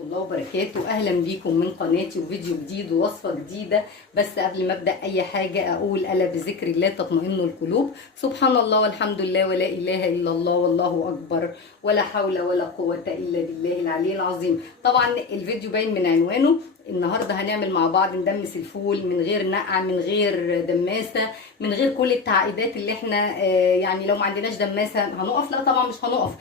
الله وبركاته. اهلا بيكم من قناتي وفيديو جديد ووصفه جديده. بس قبل ما ابدا اي حاجه اقول الا بذكر الله تطمئن القلوب. سبحان الله والحمد لله ولا اله الا الله والله اكبر ولا حول ولا قوه الا بالله العلي العظيم. طبعا الفيديو باين من عنوانه. النهارده هنعمل مع بعض ندمس الفول من غير نقع، من غير دماسه، من غير كل التعقيدات اللي احنا يعني لو ما عندناش دماسه هنقف. لا طبعا مش هنقف.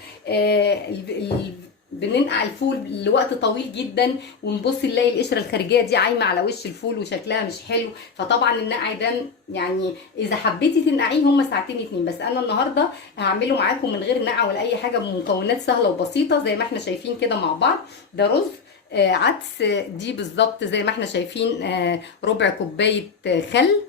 بننقع الفول لوقت طويل جدا ونبص نلاقي القشره الخارجيه دي عايمه على وش الفول وشكلها مش حلو. فطبعا النقع ده يعني اذا حبيتي تنقعيه هم ساعتين 2، بس انا النهارده هعمله معاكم من غير نقع ولا اي حاجه، بمكونات سهله وبسيطه زي ما احنا شايفين كده مع بعض. ده رز عدس، دي بالظبط زي ما احنا شايفين ربع كوبايه خل،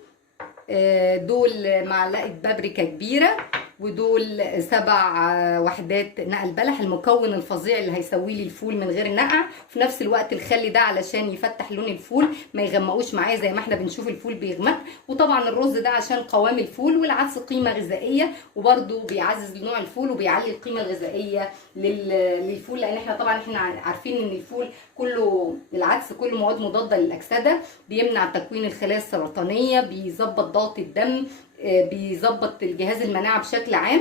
دول معلقه بابريكا كبيره، ودول 7 وحدات نقع البلح، المكون الفظيع اللي هيسوي لي الفول من غير نقع. في نفس الوقت الخل ده علشان يفتح لون الفول ما يغمقوش معايا زي ما احنا بنشوف الفول بيغمق. وطبعا الرز ده عشان قوام الفول، والعدس قيمه غذائيه وبرده بيعزز نوع الفول وبيعلي القيمه الغذائيه للفول، لان احنا طبعا عارفين ان الفول كله، العدس كله مواد مضاده للاكسده، بيمنع تكوين الخلايا السرطانيه، بيظبط ضغط الدم، بيظبط الجهاز المناعه بشكل عام.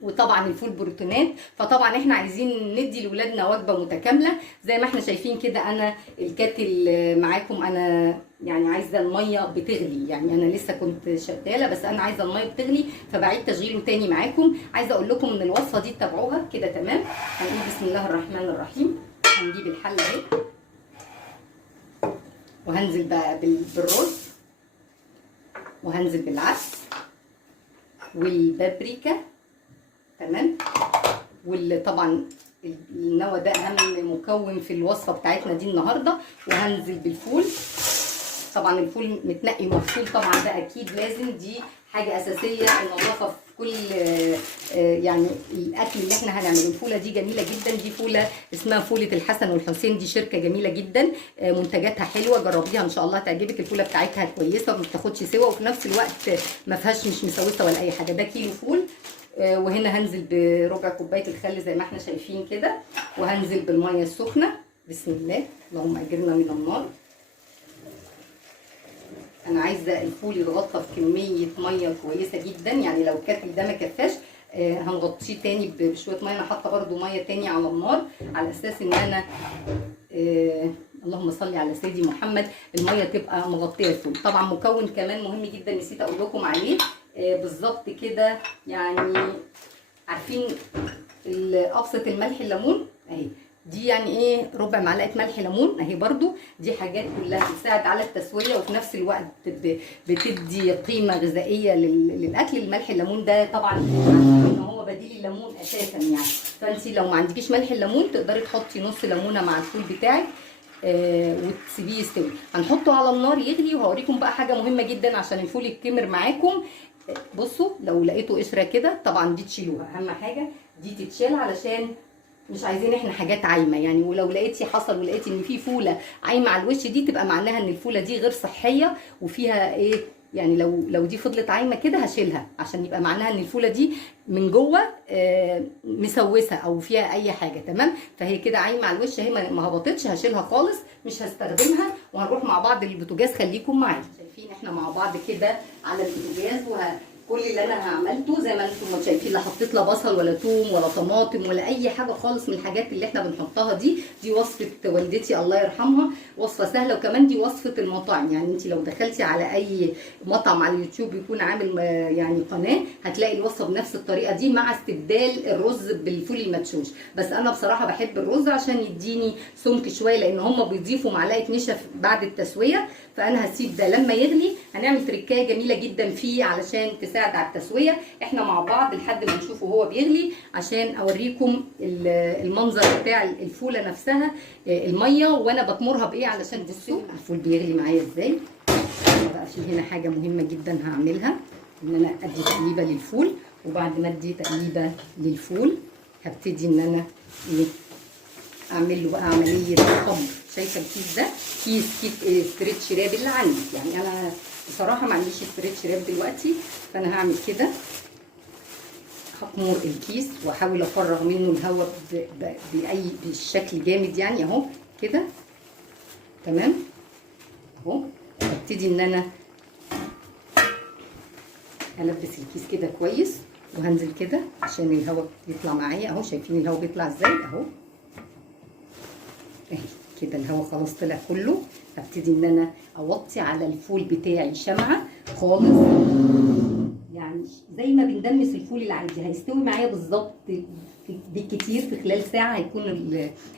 وطبعا الفول بروتينات، فطبعا احنا عايزين ندي لاولادنا وجبه متكامله. زي ما احنا شايفين كده انا الكاتل معاكم، انا يعني عايزه الميه بتغلي، يعني انا لسه كنت شغاله بس انا عايزه الميه بتغلي فبعيد تشغيله تاني معاكم. عايزه اقول لكم ان الوصفه دي تتابعوها كده تمام. هنقول بسم الله الرحمن الرحيم. هنجيب الحله اهي وهنزل بقى بالرز، وهنزل بالعدس والبابريكا تمام. طبعا النوى ده اهم مكون في الوصفه بتاعتنا دي النهارده. وهنزل بالفول، طبعا الفول متنقي ومغسول طبعا، ده اكيد لازم، دي حاجه اساسيه النظافه في كل يعني الاكل اللي احنا هنعمله. الفوله دي جميله جدا، دي فوله اسمها فوله الحسن والحسين، دي شركه جميله جدا، منتجاتها حلوه، جربيها ان شاء الله تعجبك. الفوله بتاعتها كويسه وما بتاخدش سوا، وفي نفس الوقت ما فيهاش مش مسوسه ولا اي حاجه. ده كيلو فول. وهنا هنزل بربع كوبايه الخل زي ما احنا شايفين كده، وهنزل بالميه السخنه. بسم الله، اللهم اجرنا من النار. انا عايزه الفول يتغطى بكميه ميه كويسه جدا، يعني لو الكاتل ده ما كفاش هنغطيه تاني بشويه ميه. انا حاطه برده ميه تاني على النار على اساس ان انا اللهم صل على سيدي محمد الميه تبقى مغطيه الفول. طبعا مكون كمان مهم جدا نسيت اقول لكم عليه، بالظبط كده، يعني عارفين ابسط الملح الليمون اهي، دي يعني ايه ربع معلقه ملح ليمون اهي. برضو دي حاجات كلها بتساعد على التسويه وفي نفس الوقت بتدي قيمه غذائيه للاكل. الملح الليمون ده طبعا ان هو بديل الليمون اساسا يعني، فانت لو ما عندكيش ملح الليمون تقدري تحطي نص ليمونه مع الفول بتاعك وتسيبيه يستوي. هنحطه على النار يغلي، وهوريكم بقى حاجه مهمه جدا عشان الفول يتكمر معاكم. بصوا لو لقيتوا قشره كده طبعا دي تشيلوها، اهم حاجه دي تتشال علشان مش عايزين احنا حاجات عايمه يعني. ولو لقيتي حصل ولقيتي ان في فوله عايمه على الوش دي تبقى معناها ان الفوله دي غير صحيه وفيها ايه يعني. لو دي فضلت عايمه كده هشيلها عشان يبقى معناها ان الفوله دي من جوه مسوسه او فيها اي حاجه تمام. فهي كده عايمه على الوش اهي ما هبطتش، هشيلها خالص مش هستخدمها. وهنروح مع بعض للبوتاجاز، خليكم معايا. شايفين احنا مع بعض كده على البوتاجاز، كل اللي انا عملته زي ما انتم شايفين، لا حطيت لا بصل ولا ثوم ولا طماطم ولا اي حاجه خالص من الحاجات اللي احنا بنحطها دي وصفه والدتي الله يرحمها، وصفه سهله. وكمان دي وصفه المطاعم، يعني انت لو دخلتي على اي مطعم على اليوتيوب يكون عامل يعني قناه هتلاقي الوصفه بنفس الطريقه دي مع استبدال الرز بالفول المدشوش. بس انا بصراحه بحب الرز عشان يديني سمك شويه، لان هم بيضيفوا معلقه نشا بعد التسويه، فانا هسيب ده لما يغلي. هنعمل تركايه جميله جدا فيه علشان تساعد على التسويه. احنا مع بعض لحد ما نشوفه وهو بيغلي عشان اوريكم المنظر بتاع الفوله نفسها، الميه وانا بطمرها بايه علشان بصوا الفول بيغلي معايا ازاي. بقى في هنا حاجه مهمه جدا هعملها، ان انا ادي تقليبه للفول. وبعد ما ادي تقليبه للفول هبتدي ان انا اعمل له بقى عمليه خمر. شايفه الكيس ده كيس ستريتش راب اللي عندي، يعني انا بصراحه ما عنديش ستريتش راب دلوقتي، فانا هعمل كده مخمور الكيس، واحاول افرغ منه الهواء باي بالشكل جامد يعني اهو كده تمام اهو. ابتدي ان انا البس الكيس كده كويس، وهنزل كده عشان الهواء يطلع معايا اهو. شايفين الهواء بيطلع ازاي اهو اهي كده، الهواء خلاص طلع كله. هبتدي ان انا اوطي على الفول بتاعي شمعه خالص، يعني زي ما بندمس الفول العادي. هيستوي معايا بالظبط بالكتير في خلال ساعه هيكون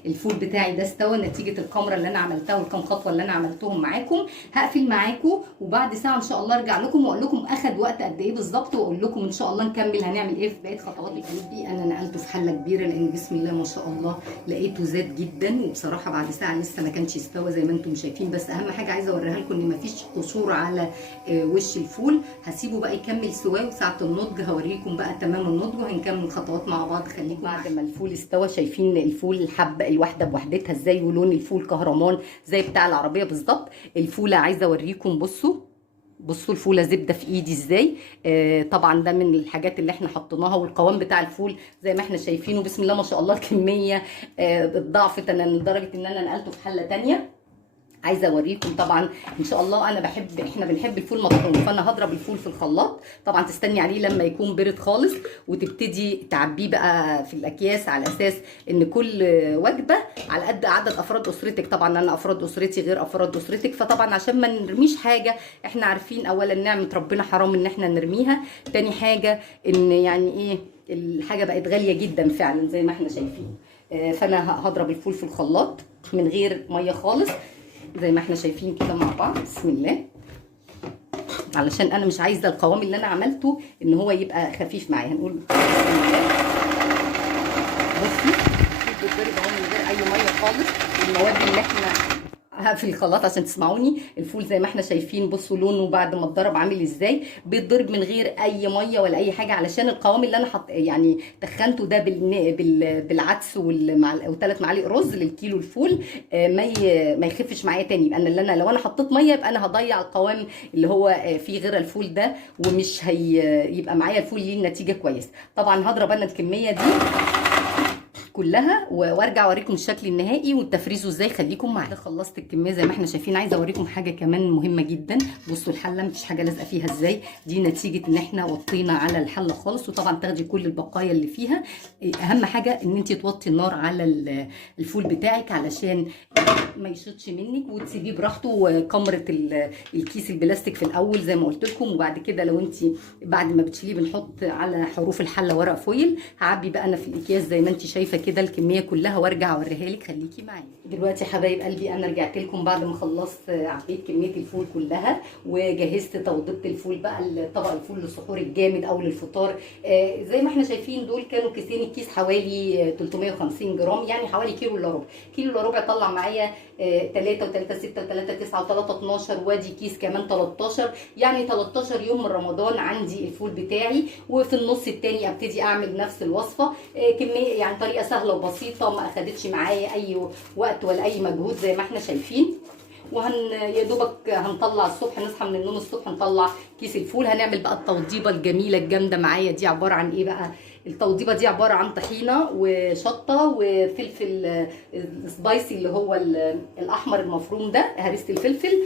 الفول بتاعي ده استوى نتيجه الكاميرا اللي انا عملتها والكام خطوه اللي انا عملتهم معاكم. هقفل معاكم وبعد ساعه ان شاء الله ارجع لكم واقول لكم اخد وقت قد ايه بالظبط، واقول لكم ان شاء الله نكمل هنعمل ايه في بقيه خطوات القلب. انا نقلته في حله كبيره لان بسم الله ما شاء الله لقيته زاد جدا، وبصراحه بعد ساعه لسه ما كانش استوى زي ما انتم شايفين. بس اهم حاجه عايزه اوريها لكم ان مفيش قشور على وش الفول. هسيبه بقى يكمل سواه، وساعه النضج هوريكم بقى تمام النضج وهنكمل الخطوات مع بعض. خليكم بعد ما الفول استوى. شايفين الفول الحبه الواحده بوحدتها ازاي، ولون الفول كهرمان زي بتاع العربيه بالظبط. الفوله عايزه اوريكم، بصوا الفوله زبده في ايدي ازاي. طبعا ده من الحاجات اللي احنا حطيناها. والقوام بتاع الفول زي ما احنا شايفينه بسم الله ما شاء الله الكميه اتضاعفت انا لدرجه ان انا نقلته في حله ثانيه. عايزه اوريكم طبعا ان شاء الله. احنا بنحب الفول مطحون، فانا هضرب الفول في الخلاط. طبعا تستني عليه لما يكون برد خالص، وتبتدي تعبيه بقى في الاكياس على اساس ان كل وجبه على قد عدد افراد اسرتك. طبعا انا افراد اسرتي غير افراد اسرتك، فطبعا عشان ما نرميش حاجه. احنا عارفين اولا نعمه ربنا حرام ان احنا نرميها، تاني حاجه ان يعني ايه الحاجه بقت غاليه جدا فعلا زي ما احنا شايفين. فانا هضرب الفول في الخلاط من غير ميه خالص زي ما احنا شايفين كده مع بعض. بسم الله، علشان انا مش عايزه القوام اللي انا عملته ان هو يبقى خفيف معايا. هنقول بسم الله. بصي بتضرب اهو من غير اي ميه خالص. المواد اللي احنا في الخلاط عشان تسمعوني، الفول زي ما احنا شايفين بصوا لونه بعد ما اتضرب عامل ازاي. بيتضرب من غير اي ميه ولا اي حاجه، علشان القوام اللي انا يعني تخنته ده بالعدس و3 معالق رز للكيلو الفول ما يخفش معايا تاني. يبقى انا لو انا حطيت ميه يبقى انا هضيع القوام اللي هو فيه غير الفول ده، ومش هيبقى معايا الفول ليه النتيجه كويس. طبعا هضرب انا الكميه دي كلها وارجع اوريكم الشكل النهائي والتفريزه ازاي. خليكم معايا. خلصت الكميه زي ما احنا شايفين. عايزه اوريكم حاجه كمان مهمه جدا. بصوا الحله مفيش حاجه لازقه فيها ازاي. دي نتيجه ان احنا وطينا على الحله خالص، وطبعا تاخدي كل البقايا اللي فيها. اهم حاجه ان انت توطي النار على الفول بتاعك علشان ما يشطش منك، وتسيبيه براحته. وكمره الكيس البلاستيك في الاول زي ما قلت لكم، وبعد كده لو انت بعد ما بتشيليه بنحط على حروف الحله ورق فويل. هعبي بقى انا في الاكياس زي ما انت شايفه كده الكميه كلها وارجع اوريها لك. خليكي معايا. دلوقتي حبايب قلبي انا رجعت لكم بعد ما خلصت عبيت كميه الفول كلها، وجهزت توضيبه الفول بقى طبق الفول للسحور الجامد او للفطار. زي ما احنا شايفين دول كانوا كيسين. الكيس حوالي 350 جرام، يعني حوالي كيلو الا ربع. كيلو الا ربع طلع معايا 3 و3 6 و3 9 و3 12، وادي كيس كمان 13، يعني 13 يوم من رمضان عندي الفول بتاعي. وفي النص التاني ابتدي اعمل نفس الوصفه. كميه يعني طريقه سهله وبسيطه ما اخدتش معايا اي وقت ولا اي مجهود زي ما احنا شايفين. يا دوبك هنطلع الصبح، نصحى من النوم الصبح نطلع كيس الفول. هنعمل بقى التوضيبه الجميله الجامده معايا دي. عباره عن ايه بقى التوضيبه دي؟ عباره عن طحينه وشطه وفلفل سبايسي اللي هو الاحمر المفروم ده، هريسه الفلفل،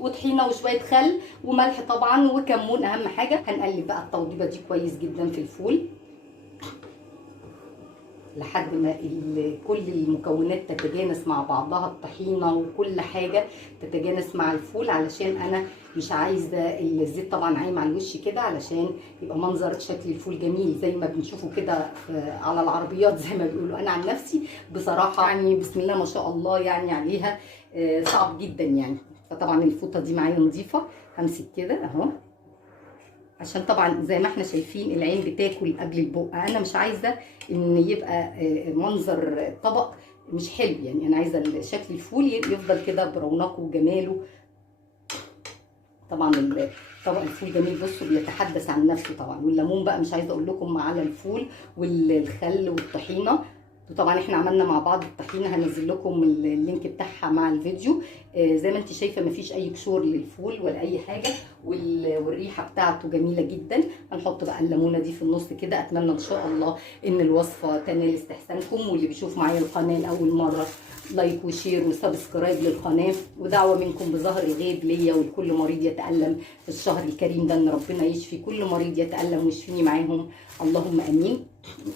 وطحينه وشويه خل وملح طبعا وكمون. اهم حاجه هنقلب بقى التوضيبه دي كويس جدا في الفول لحد ما كل المكونات تتجانس مع بعضها، الطحينه وكل حاجه تتجانس مع الفول، علشان انا مش عايزه الزيت طبعا عايم على الوش كده، علشان يبقى منظر شكل الفول جميل زي ما بنشوفه كده على العربيات زي ما بيقولوا. انا عن نفسي بصراحه يعني بسم الله ما شاء الله يعني عليها صعب جدا يعني. فطبعا الفوطه دي معايا نظيفه، همسك كده اهو، عشان طبعا زي ما احنا شايفين العين بتاكل قبل البق. انا مش عايزه ان يبقى منظر الطبق مش حلو، يعني انا عايزه شكل الفول يفضل كده برونقه وجماله. طبعا طبق الفول جميل، بصوا بيتحدث عن نفسه طبعا. والليمون بقى مش عايزه اقول لكم على الفول والخل والطحينه. وطبعا احنا عملنا مع بعض الطحينه، هنزل لكم اللينك بتاعها مع الفيديو. زي ما انت شايفه مفيش اي قشور للفول ولا اي حاجه، والريحه بتاعته جميله جدا. هنحط بقى الليمونه دي في النص كده. اتمنى ان شاء الله ان الوصفه تنال استحسانكم، واللي بيشوف معايا القناه لاول مره لايك وشير وسبسكرايب للقناه، ودعوه منكم بظهر الغيب ليا ولكل مريض يتالم في الشهر الكريم ده، ان ربنا يشفي كل مريض يتالم ويشفيني معاهم، اللهم امين.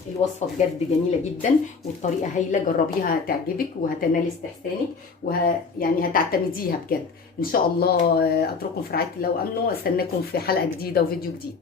الوصفه بجد جميله جدا، والطريقه هايله، جربيها هتعجبك وهتنال استحسانك، يعني هتعتمديها بجد ان شاء الله. اترككم في رعايه الله وامنه، واستناكم في حلقه جديده وفيديو جديد.